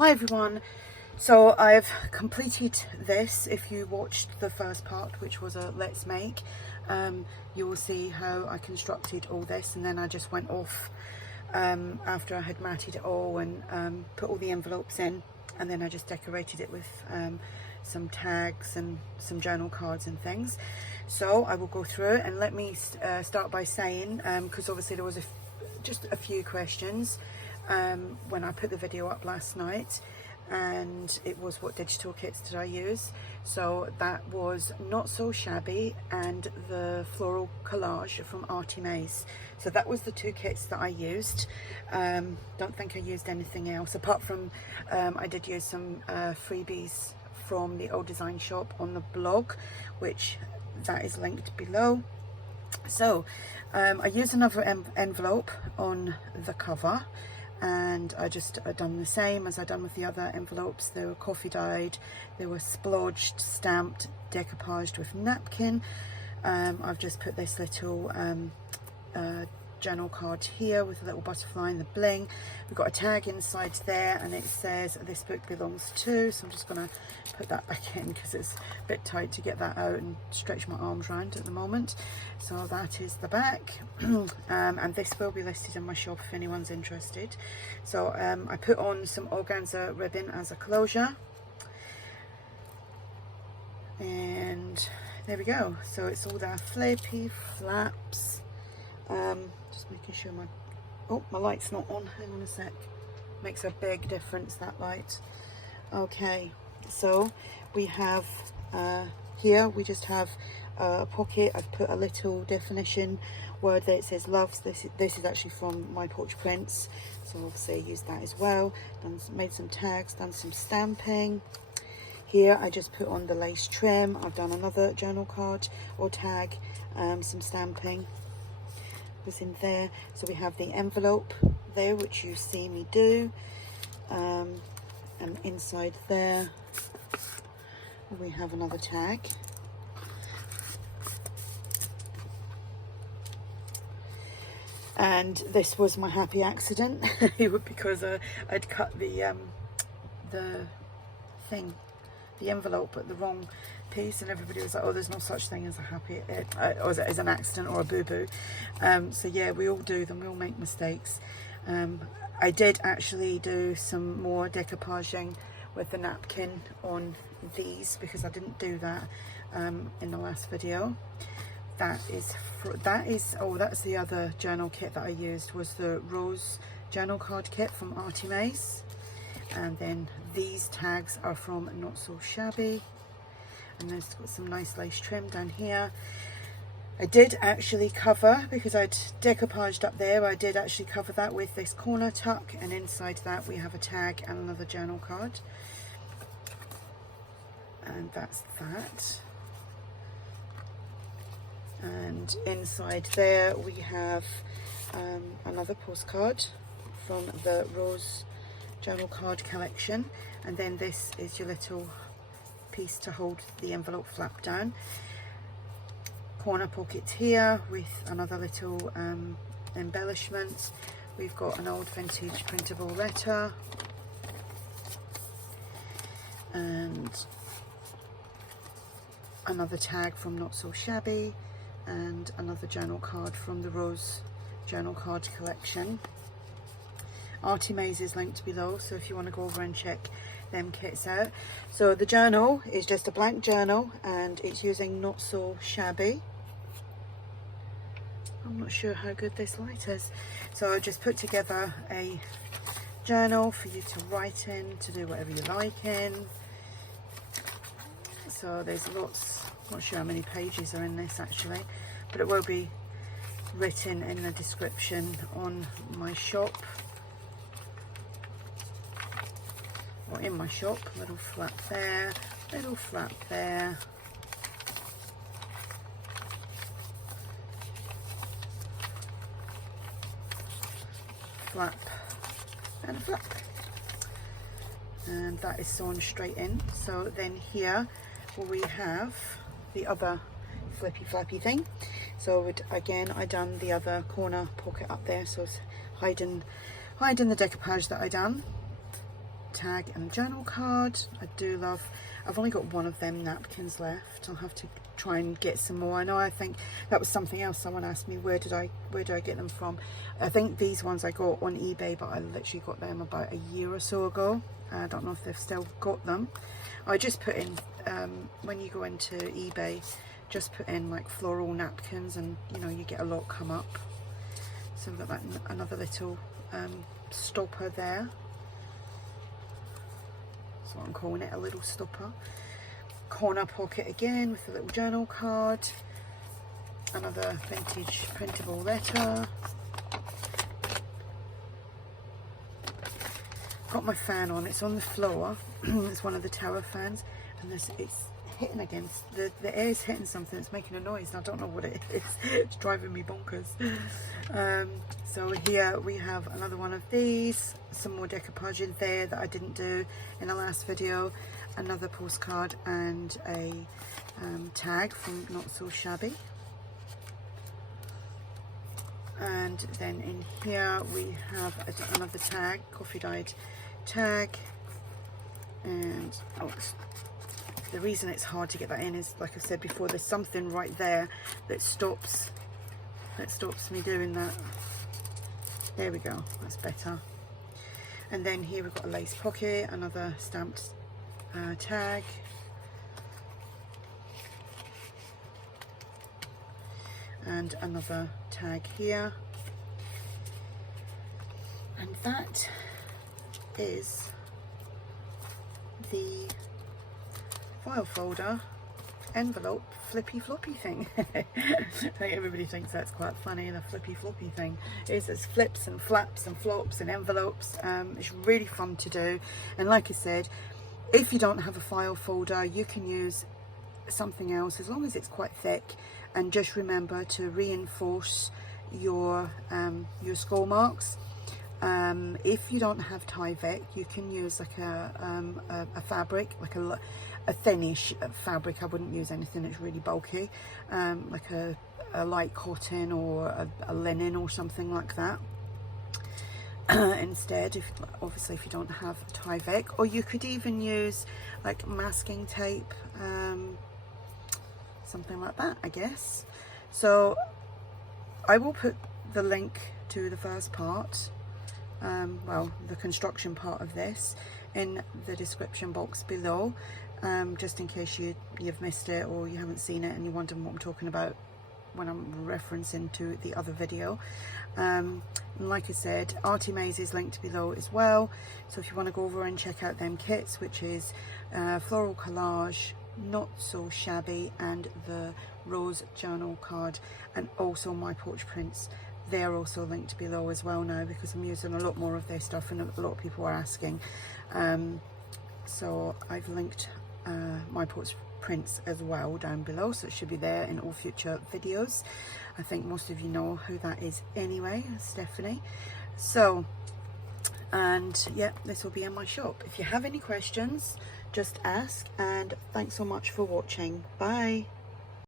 Hi everyone, so I've completed this. If you watched the first part, which was a let's make, you will see how I constructed all this, and then I just went off after I had matted it all and put all the envelopes in, and then I just decorated it with some tags and some journal cards and things. So I will go through it, and let me start by saying, because obviously there was just a few questions when I put the video up last night, and it was what digital kits did I use. So that was Not So Shabby and the Floral Collage from ARTYmaze. So that was the two kits that I used. Don't think I used anything else apart from I did use some freebies from the old design shop on the blog, which that is linked below. So I used another envelope on the cover, and I just done the same as I done with the other envelopes. They were coffee dyed, they were splodged, stamped, decoupaged with napkin. I've just put this little journal card here with a little butterfly and the bling. We've got a tag inside there, and it says this book belongs to, so I'm just going to put that back in because it's a bit tight to get that out and stretch my arms around at the moment. So that is the back. And this will be listed in my shop if anyone's interested. So I put on some organza ribbon as a closure, and there we go. So it's all there, flippy flaps. Just making sure my light's not on. Hang on a sec. Makes a big difference, that light. Okay, so we have here we just have a pocket. I've put a little definition word there. It says loves. This is actually from My Porch Prints, so obviously I used that as well. Made some tags, done some stamping. Here I just put on the lace trim. I've done another journal card or tag, some stamping was in there. So we have the envelope there, which you see me do, and inside there we have another tag. And this was my happy accident because I'd cut the envelope at the wrong piece, and everybody was like, oh, there's no such thing as a happy or as an accident or a boo-boo. So yeah, we all do them, we all make mistakes. I did actually do some more decoupaging with the napkin on these because I didn't do that in the last video. That's the other journal kit that I used, was the Rose journal card kit from ARTYmaze. And then these tags are from Not So Shabby, and there's got some nice lace trim down here. I did actually cover, because I'd decoupaged up there, I did actually cover that with this corner tuck, and inside that we have a tag and another journal card, and that's that. And inside there we have another postcard from the Rose journal card collection, and then this is your little piece to hold the envelope flap down. Corner pocket here with another little embellishment. We've got an old vintage printable letter, and another tag from Not So Shabby, and another journal card from the Rose journal card collection. ARTYmaze is linked below, so if you want to go over and check them kits out. So the journal is just a blank journal, and it's using Not So Shabby. I'm not sure how good this light is. So I just put together a journal for you to write in, to do whatever you like in. So there's lots, not sure how many pages are in this actually, but it will be written in the description on my shop, or in my shop. Little flap there, little flap there, flap and a flap, and that is sewn straight in. So then here we have the other flippy flappy thing. So again, I done the other corner pocket up there, so it's hiding the decoupage that I done. tag and a journal card. I do love, I've only got one of them napkins left. I'll have to try and get some more. I know, I think that was something else someone asked me, where do I get them from? I think these ones I got on eBay, but I literally got them about a year or so ago. I don't know if they've still got them. I just put in, when you go into eBay, just put in like floral napkins, and you know, you get a lot come up. So we've got that, another little stopper there. So I'm calling it, a little stopper. Corner pocket again with a little journal card. Another vintage printable letter. Got my fan on, it's on the floor. It's one of the tower fans, and it's hitting against, the air is hitting something, it's making a noise, and I don't know what it is. It's driving me bonkers. So here we have another one of these, some more decoupage in there that I didn't do in the last video, another postcard and a tag from Not So Shabby. And then in here we have another tag, coffee dyed tag, and the reason it's hard to get that in is, like I said before, there's something right there that stops me doing that. There we go, that's better. And then here we've got a lace pocket, another stamped tag, and another tag here. And that is the file folder envelope flippy floppy thing. I think everybody thinks that's quite funny, the flippy floppy thing. There's flips and flaps and flops and envelopes. It's really fun to do, and like I said, if you don't have a file folder, you can use something else as long as it's quite thick. And just remember to reinforce your score marks. If you don't have Tyvek, you can use like a fabric, like a thinnish fabric. I wouldn't use anything that's really bulky, like a light cotton or a linen or something like that. Instead, obviously if you don't have Tyvek, or you could even use like masking tape, something like that, I guess. So I will put the link to the first part, well, the construction part of this, in the description box below, just in case you've missed it or you haven't seen it and you're wondering what I'm talking about when I'm referencing to the other video. Like I said, ARTYmaze is linked below as well, so if you want to go over and check out them kits, which is floral collage, Not So Shabby, and the rose journal card, and also my porch prints, they're also linked below as well now, because I'm using a lot more of their stuff and a lot of people are asking. So I've linked my porch prints as well down below, so it should be there in all future videos. I think most of you know who that is anyway, Stephanie. So, and yeah, this will be in my shop. If you have any questions, just ask, and thanks so much for watching. Bye.